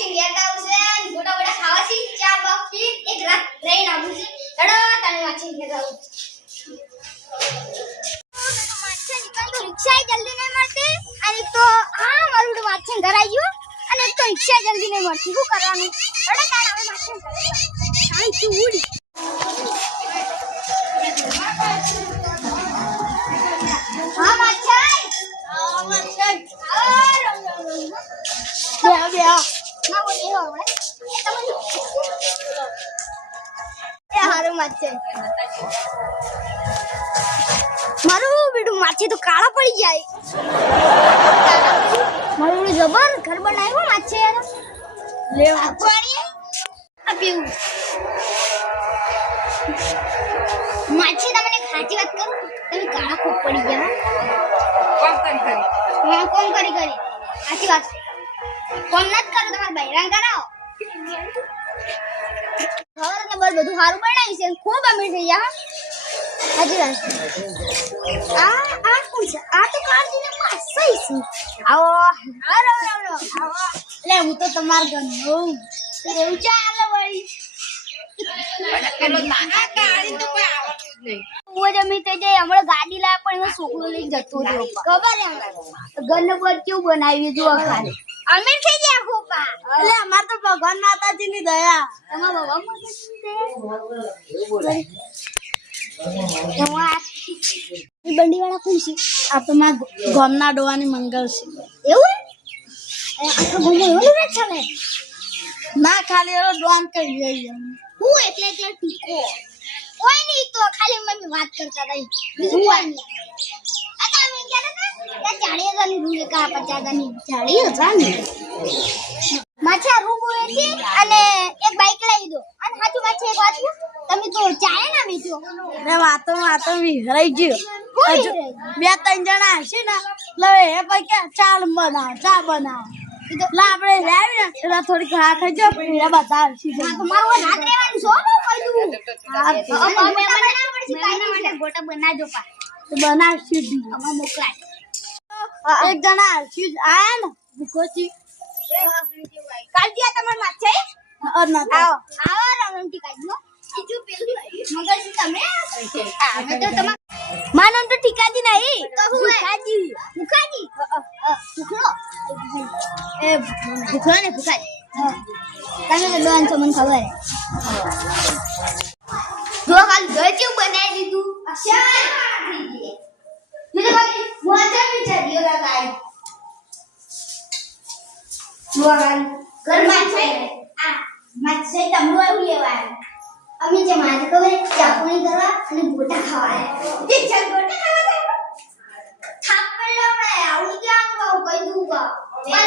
માછી ઘેર જાવું છે ગોટા ગોટા ખાવા છે ચા બાકી એક રાત રહીને આવું છે હેડો તને માછી ઘેર જાવું માછી નીકળ તો રિક્ષા જલ્દી નહીં મળતી અને તો આ મારું માછી ઘર આવ્યું અને તો રિક્ષા જલ્દી નહીં મળતી શું કરવાનું હેડો તાર હવે માછી ઘરે આઈ તું ઉડી હા માછી બે ના બોલે હો એ તમને એ હારું માછી મારું બેટું માછી તો કાળા પડી જાય મારું જબર ઘર બનાવ્યું માછી યાર લે પાણી આ પીવું માછી તમને ખાતી વાત કરું તમે કાળા ખૂબ પડી ગયા કોમ કરી સાચી વાત કોમ નત કરો તમાર બૈરાંગ કરાવો ઘર ને બધું સારું બનાવી છે ખૂબ અમીર થઈ ગયા સાચી વાત આ કોણ છે આ તો કાળજી ને પાસઈ છે આવો આવો લે હું તો તમાર ઘરનો એવું ચાલે વળી ગાડી લાયા પણ એમાં છોકરો લઈને જતો રહ્યો ખબર ઘરને પર કેવું બનાવ્યું જો ખાલી અમીર થઈ ગયા ખોપા એટલે અમાર તો ભગવાન માતાજી ની દયા તમારા ભગવાન બંડી વાળા કોણ છે આ તો મારા ગામના ડોવાની મંગલ છે એવું આખા ગામમાં એવું ને ચાલે ના ખાલી એનો ડોન કહી જઈએ હું એટલે ટીકો કોઈ નહીં તો ખાલી મમ્મી વાત કરતા રહી બીજું કોઈ નહીં આ તો અમે ગયા હતા 40,000 ની રૂમ કા 50,000 ની 40,000 ની માછા રૂમ વેચી અને એક બાઈક લઈ દો અને સાચું માછા એક વાત તમે તો ચાય ના વેચો રે વાતો વિહરાઈ ગયો હજુ 2-3 જણા હશે ને લે એ પછી ચાલ બનાવ ચા બનાવ લા આપણે લાવી ને એટલે થોડીક હા ખાઈ જાવ પછી બતાવશી તમારું રાત રહેવાનું છો ગોટા બનાવજો પા તો બનાવશી અમાર મોકલાય એક જણા હશે આયા ને ભૂખોથી કાલજી તમાર માછે આવો રમણટી કાઢજો બીજું પેલું મગર તમે અમે તો તમાર માનમ તો ઠીકાજી નહીં તો હું મુખાજી ભૂખલો એ ભૂખલો ને ભૂખાજી તમે તો ડોન છો મને ખબર હે જો કાલ ઘર કેવું બનાવી દીધું અક્ષર મેં તો બાકી વાંચા વિચાર્યો કાઈ જોવાય ઘરમાં છે આ માછે તમનું આવ્યું લેવાય અમે જે મારે ખબર ચાપણી કરવા અને ગોટા ખાવા તે ચાલ ગોટા ખાવા થાપડ લવડાય આવડી ગયા ખાવ કઈ દઉં કા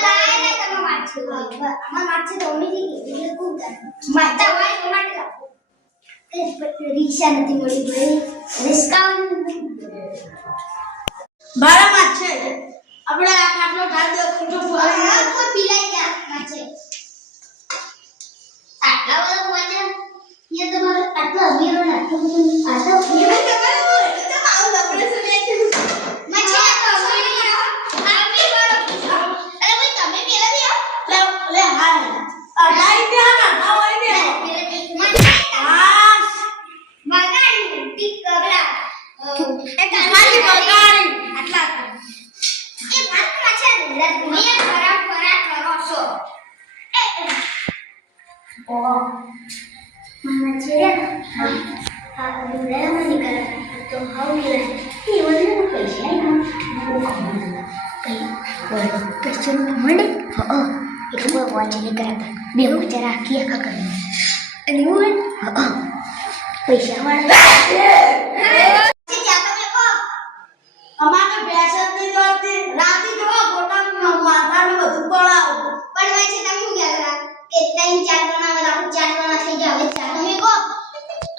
લાય ને તમે માછે અમાર માછે તો અમે ની એટલે ખૂબ માતા વાય ટમાટર આપો એ રિક્ષા નથી મળી ગઈ રિસ્કાઉન બારા માછે આપણે આ ખાટલો ઢાળ દો ખોટો કોઈ પીલાઈ ગયા માછે આટલા વાળા માછે ये तुम्हारा आटला अमीर और आटला ये मैं क्या करूं तो आऊं अपने से लेके मैं छे तो अमीर वाला अरे भाई તમે પેલા भी आओ ले हाय અડાઈ દે ના ખાવાઈ દે મગાડી ટીક કરા એ ખાલી બગાડી આટલા એ વાત પાછા મેં ખરાબ કરો છો ઓ Mama cera, aku bilang mana kalau tu kau bilang, ni orang nak kerja ni, mau kamu kayak kerja mana? Itu buat wajah ni kerana dia bicara kia kakak. Ini bukan? Payah mana? Sejak kamu kau? અમારે બેસત ની જોતી રાતી જો ગોટા માથાને બધું પડાવ પણ હોય છે તમે શું કહેતા કે 3-4 જણા આવે 4 જણા થઈ જાવે તમે કહો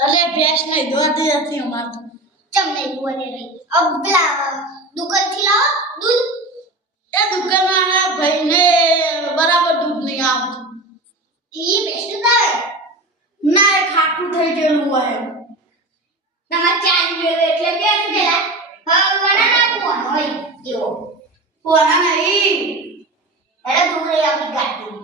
એટલે ભેંસ નહીં દોતી હતી અમાર તો ચમ નહીં દુવાને રહી अब પેલા દુકાન થી લાવો દૂધ એ દુકાનવાળા ભાઈને બરાબર દૂધ નહીં આવતું ઈ બેસ્ટ આવે ના એ ખાટું થઈ ગયેલું હોય તમાર ચાર્જ મેળવે એટલે બે પેલા વણા નાખવું હોય એવો કોના નહીં અરે દૂધ આપી કાઢી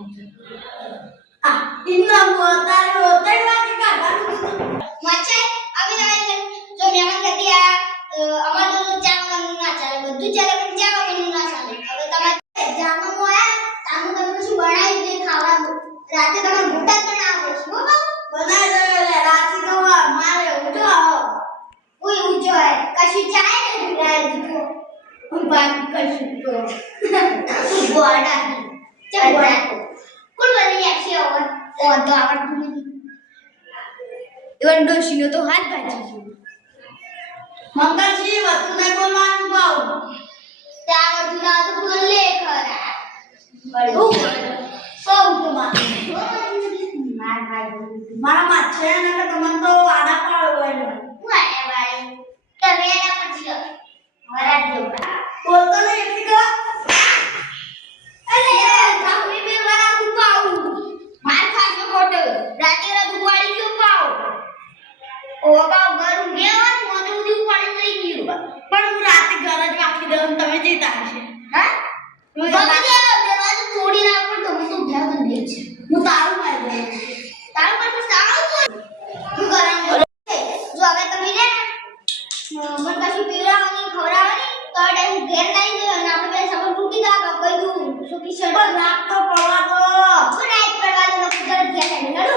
રાતે તમે ગોટા બનાવો છો બનાવી દો લે રાતે તો મારે ઉઠો કોઈ ઊંચો હે કશું ચાય ને પીરાય દીધો હું બાકી કશું તો ગોડા ચા ગોડા કોણ બની આખી ઓ તો આવડતું નથી એવન ડોશીનો તો હાથ ભાજી છે મંગળજી વધુ નહીં બોલવાનું બહુ ત્યાં વધુ ના તો બોલ લે ખરા સૌ તમારે મારા માં છે ને કે તમને તો આડા પાડો હોય હું આયા ભાઈ તમે એના પછી મારા જેવડા બોલતો નહીં એટલી કા અલે સામરી મે વાળા હું પાઉ માર ખાજો કોટ રાતે રાત ઉપાડી ગયો પાઉ ઓ બાવ ઘર ગયો ને મોટે ઉડી ઉપાડી લઈ ગયો પણ હું રાતે ઘર જ રાખી દઉં તમે જીતા હશે હા દરવાજો તોડી નાખો તમે તો ધ્યાન દે છે હું તારું મારી દઉં તારું પર સાવ હું ગરમ બોલે જો હવે તમે ને મન કશું પીવડાવવાની ખવડાવવાની તો ટાઈમ ઘેર નાઈ ગયો અને આપણે બે સબર તૂટી ગયા કઈયું સુકી શર્ટ પણ રાત તો પડવા દો હું નાઈટ પડવા દો કુદર ઘેર નાઈ ગયો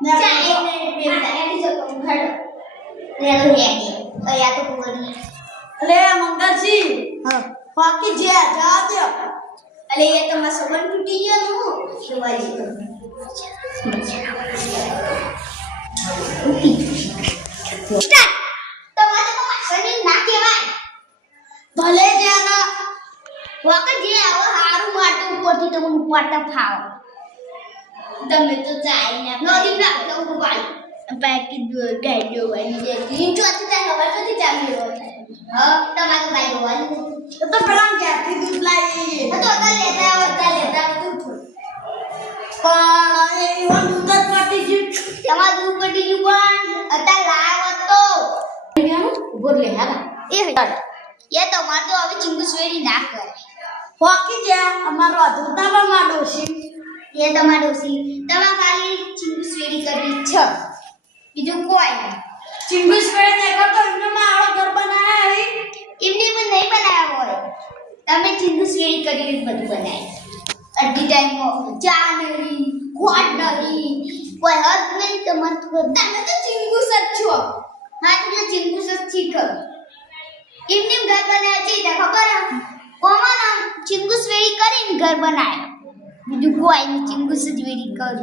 હડો ચાલે ને બેટા એની જો તો હડો રેડો રેડી અયા તો કુવરી અલે મંગળજી હા બાકી જે જા દો અલે એ તો મારો સબર તૂટી ગયો નું શિવાજી તો તમારે તો પાછળની ના કહેવાય ભલે જાના વખત જે આવો હારું માટે ઉપરથી તો મને પડતા ફાવ તમે તો ચાઈ ના નદી ના તો હું પાડી બાકી દો ગાડ્યો વાળી જે તીન ચોથી ચાલ ખબર નથી ચાલી હા તમારું ભાઈ ગોવાનું તો પેલા ક્યાંથી દૂધ લાવી તો અગર લેતા બધું થોડું પણ એ ઈવન દૂધ જ પટી ગયું તમારું દૂધ પટી ગયું પણ અત્યારે લાવ તો બોલ લે હા એ તમારે તો હવે ચિંગુ સ્વેરી ના કરે બાકી જે અમારો અધૂરતામાં માડોશી એ તમારો સી તમારે ખાલી ચિંગુ સ્વેરી કરવી છે બીજું કોઈ નહીં ચિંગુસ વેળ દેખો તો એમને મારો ઘર બનાયા હે એમને પણ નહીં બનાવ્યા હોય તમે ચિંગુ સ્વેરી કરીને બધું બનાવી અડધી ટાઈમમાં ચા નહીં ખોટ નહીં કોઈ હદ નહીં તમારે તો તમે તો ચિંગુસ જ છો હા તમે ચિંગુસ જ શીખો એમને ઘર બનાવ્યા છે એટલે ખબર કોમન ચિંગુ સ્વેરી કરીને ઘર બનાવ્યા બીજું કોઈ નહીં ચિંગુ સજવેરી કરું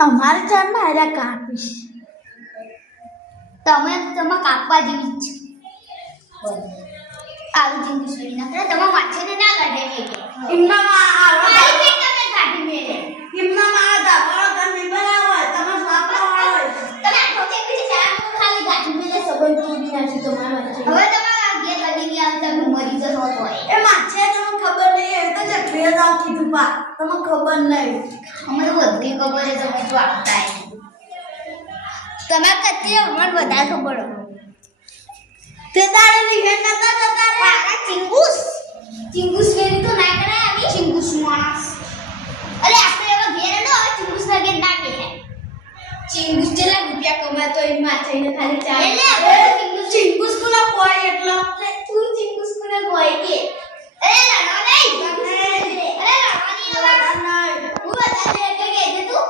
અમારે ચારના આર્યા કાપીશ તમે કાપવા જેવી જ છે આવી ચિંગુ સ્વેરી ના કરે તમે માછીને ના કાઢે કે એમનામાં મારી આવા પેટ તમે કાઢી મેરે એમનામાં આ ધાબાળો ઘર નહીં બનાવો હોય તમે સાપા હોય તમે આ ઠોકે પછી ચાર ખાલી ગાંઠી મેલે સબંધ તોડી નાખી તમારો હવે તમારા ઘેર લગી ગયા તમે મરી જશો તો એ માછે તમને ખબર નહીં એ તો જખરે રાવ કીધું પા તમને ખબર નહીં અમને બધી ખબર છે તમે તો આપતા તમારે કચ્ચે અમને વધારે ખબર તે દાડે વિહે નતા જતા રે આ ચિંગુસ વેરી તો ના કરાય આવી ચિંગુસ માણસ અરે આપણે હવે ઘેર નો હવે ચિંગુસ ના ઘેર ના કે ચિંગુસ જેટલા રૂપિયા કમાતો એ માથાઈને ખાલી ચાલે એટલે ચિંગુસ કોના કોઈ એટલો તું ચિંગુસ કોને કોઈ કે અરે લડવા નહીં અરે લડવાની હું બતાને કે કે તું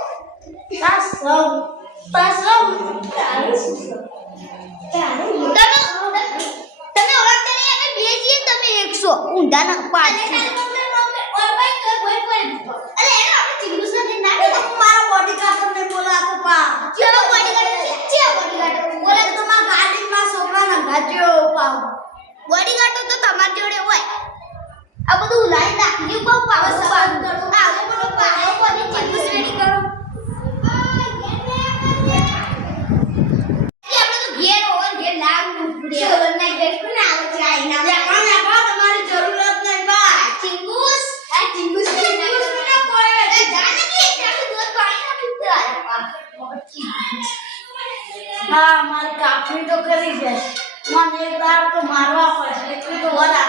પાસવ તમે ઓળખતા નહીં અમે બે છીએ તમે 100 ઊંધા ના પાડ અરે એનો આપણે ચિંગુસ ના ઘેર ના કે મારા બોડીગાર્ડ ને બોલાતો પા ચલો બોડીગાર્ડ છે બોડીગાર્ડ બોલે તો માં ગાડીમાં છોકરાના ગાજ્યો પાવ બોડીગાર્ડ તો તમાર જોડે હોય આ બધું લાઈન નાખી દઉં પાવ પાવર સવાલ કરો આગળ બોલો પાવ કોની ચિંગુસ રેડી કરો આપણે તો ઘેર ઓવર ઘેર લાગ પડે ના ઘેર કોને આવે છે આઈના તમારી જરૂરત નહીં બા ચિંગુસ આ ચિંગુસ ને કોઈ જાને કે એકલા દૂધ પાણી ના પીતા હા મારી કાપણી તો કરી છે મને એક વાર તો મારવા પડશે એટલું તો વરા